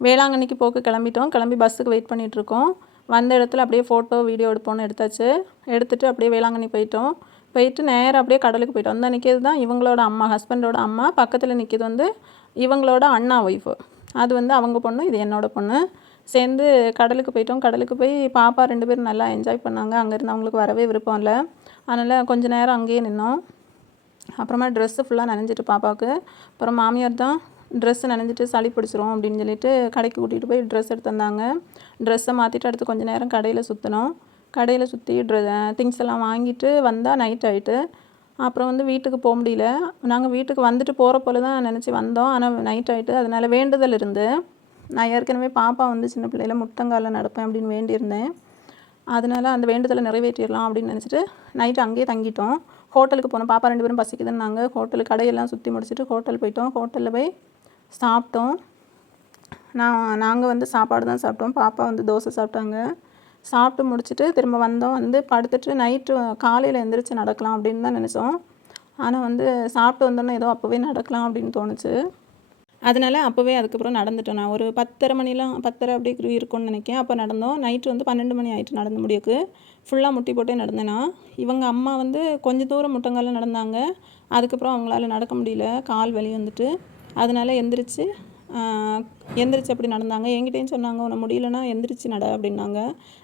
வேளாங்கண்ணிக்கு போக்கு கிளம்பிட்டோம். கிளம்பி பஸ்ஸுக்கு வெயிட் பண்ணிகிட்ருக்கோம் வந்த இடத்துல அப்படியே ஃபோட்டோ வீடியோ எடுப்போன்னு எடுத்தாச்சு. எடுத்துகிட்டு அப்படியே வேளாங்கண்ணி போயிட்டோம். போயிட்டு நேராக அப்படியே கடலுக்கு போயிட்டோம். அந்த நிற்கிறது தான் இவங்களோட அம்மா ஹஸ்பண்டோட அம்மா. பக்கத்தில் நிற்கிறது வந்து இவங்களோட அண்ணா ஒய்ஃபு அது வந்து அவங்க பொண்ணு இது என்னோடய பொண்ணு. சேர்ந்து கடலுக்கு போயிட்டோம். கடலுக்கு போய் பாப்பா ரெண்டு பேரும் நல்லா என்ஜாய் பண்ணாங்க. அங்கேருந்து அவங்களுக்கு வரவே விருப்பம் இல்லை. அதனால் கொஞ்சம் நேரம் அங்கேயே நின்னோம். அப்புறமா ட்ரெஸ்ஸு ஃபுல்லாக நனைஞ்சிட்டு பாப்பாவுக்கு. அப்புறம் மாமியார் தான் ட்ரெஸ்ஸை நனைஞ்சிட்டு சளி பிடிச்சிரும் அப்படின்னு சொல்லிட்டு கடைக்கு கூட்டிகிட்டு போய் ட்ரெஸ் எடுத்து வந்தாங்க. ட்ரெஸ்ஸை மாற்றிட்டு அடுத்து கொஞ்ச நேரம் கடையில் சுற்றினோம் கடையில் சுற்றி ட்ரெ திங்ஸ் எல்லாம் வாங்கிட்டு வந்தால் நைட் ஆகிட்டு அப்புறம் வந்து வீட்டுக்கு போக முடியல. நாங்கள் வீட்டுக்கு வந்துட்டு போகிற போல தான் நினச்சி வந்தோம். ஆனால் நைட் ஆகிட்டு அதனால் வேண்டுதல் இருந்து. நான் ஏற்கனவே பாப்பா வந்து சின்ன பிள்ளையில முட்டங்காலில் நடப்பேன் அப்படின்னு வேண்டியிருந்தேன். அதனால் அந்த வேண்டுதலை நிறைவேற்றிடலாம் அப்படின்னு நினச்சிட்டு நைட்டு அங்கேயே தங்கிட்டோம். ஹோட்டலுக்கு போனோம். பாப்பா ரெண்டு பேரும் பசிக்குதுன்னாங்க. ஹோட்டல் கடையெல்லாம் சுற்றி முடிச்சுட்டு ஹோட்டல் போயிட்டோம். ஹோட்டலில் போய் சாப்பிட்டோம். நான் நாங்கள் வந்து சாப்பாடு தான் சாப்பிட்டோம். பாப்பா வந்து தோசை சாப்பிட்டாங்க. சாப்பிட்டு முடிச்சுட்டு திரும்ப வந்தோம். வந்து படுத்துட்டு நைட்டு காலையில் எந்திரிச்சு நடக்கலாம் அப்படின்னு தான் நினச்சோம். ஆனால் வந்து சாப்பிட்டு வந்தோன்னே ஏதோ அப்போவே நடக்கலாம் அப்படின்னு தோணுச்சு. அதனால அப்போவே அதுக்கப்புறம் நடந்துட்டோம். நான் ஒரு பத்தரை மணிலாம் பத்தரை அப்படி இருக்கும்னு நினைக்கேன். அப்போ நடந்தோம். நைட்டு வந்து பன்னெண்டு மணி ஆயிட்டு நடந்த முடியுக்கு. ஃபுல்லாக முட்டி போட்டே நடந்தேன்னா இவங்க அம்மா வந்து கொஞ்சம் தூரம் முட்டங்கால நடந்தாங்க. அதுக்கப்புறம் அவங்களால நடக்க முடியல. கால் வலி வந்துட்டு. அதனால் எந்திரிச்சு எந்திரிச்சு அப்படி நடந்தாங்க. என்கிட்டயும் சொன்னாங்க உன்னை முடியலன்னா எந்திரிச்சு நட அப்படின்னாங்க.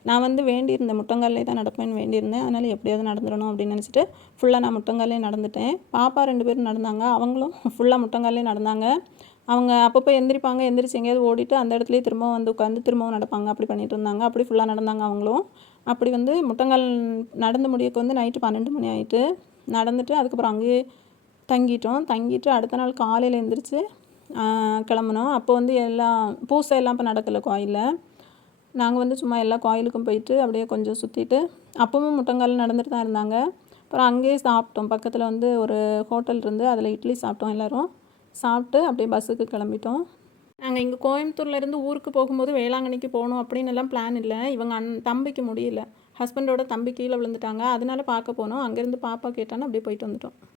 நான் வந்து வேண்டியிருந்தேன் முட்டங்காலே தான் நடப்பேன்னு வேண்டியிருந்தேன். அதனால் எப்படியாவது நடந்துடணும் அப்படின்னு நினச்சிட்டு ஃபுல்லாக நான் முட்டங்காலே நடந்துட்டேன். பாப்பா ரெண்டு பேரும் நடந்தாங்க. அவங்களும் ஃபுல்லாக முட்டங்காலே நடந்தாங்க. அவங்க அப்பப்போ எந்திரிப்பாங்க. எந்திரிச்சு எங்கேயாவது ஓடிட்டு அந்த இடத்துலேயே திரும்பவும் வந்து உட்காந்து திரும்பவும் நடப்பாங்க. அப்படி பண்ணிட்டு இருந்தாங்க. அப்படி ஃபுல்லாக நடந்தாங்க அவங்களும். அப்படி வந்து முட்டங்கால் நடந்து முடியக்கு வந்து நைட்டு பன்னெண்டு மணி ஆகிட்டு நடந்துட்டு அதுக்கப்புறம் அங்கேயே தங்கிட்டோம். தங்கிட்டு அடுத்த நாள் காலையில் எழுந்திரிச்சு கிளம்புனோம். அப்போ வந்து எல்லாம் பூசை எல்லாம் இப்போ நடக்கலை கோயிலில். நாங்கள் வந்து சும்மா எல்லா கோயிலுக்கும் போயிட்டு அப்படியே கொஞ்சம் சுற்றிட்டு அப்பவும் முட்டங்கால் நடந்துட்டு தான் இருந்தாங்க. அப்புறம் அங்கேயே சாப்பிட்டோம். பக்கத்தில் வந்து ஒரு ஹோட்டல் இருந்து அதில் இட்லி சாப்பிட்டோம் எல்லோரும். சாப்பிட்டு அப்படியே பஸ்ஸுக்கு கிளம்பிட்டோம். நாங்கள் இங்கே கோயம்புத்தூர்லேருந்து ஊருக்கு போகும்போது வேளாங்கண்ணிக்கு போகணும் அப்படின்னு எல்லாம் பிளான் இல்லை. இவங்க அந் தம்பிக்கு முடியல. ஹஸ்பண்டோட தம்பி கீழே விழுந்துட்டாங்க. அதனால பார்க்க போனோம். அங்கேருந்து பாப்பா கேட்டான்னு அப்படியே போயிட்டு வந்துட்டோம்.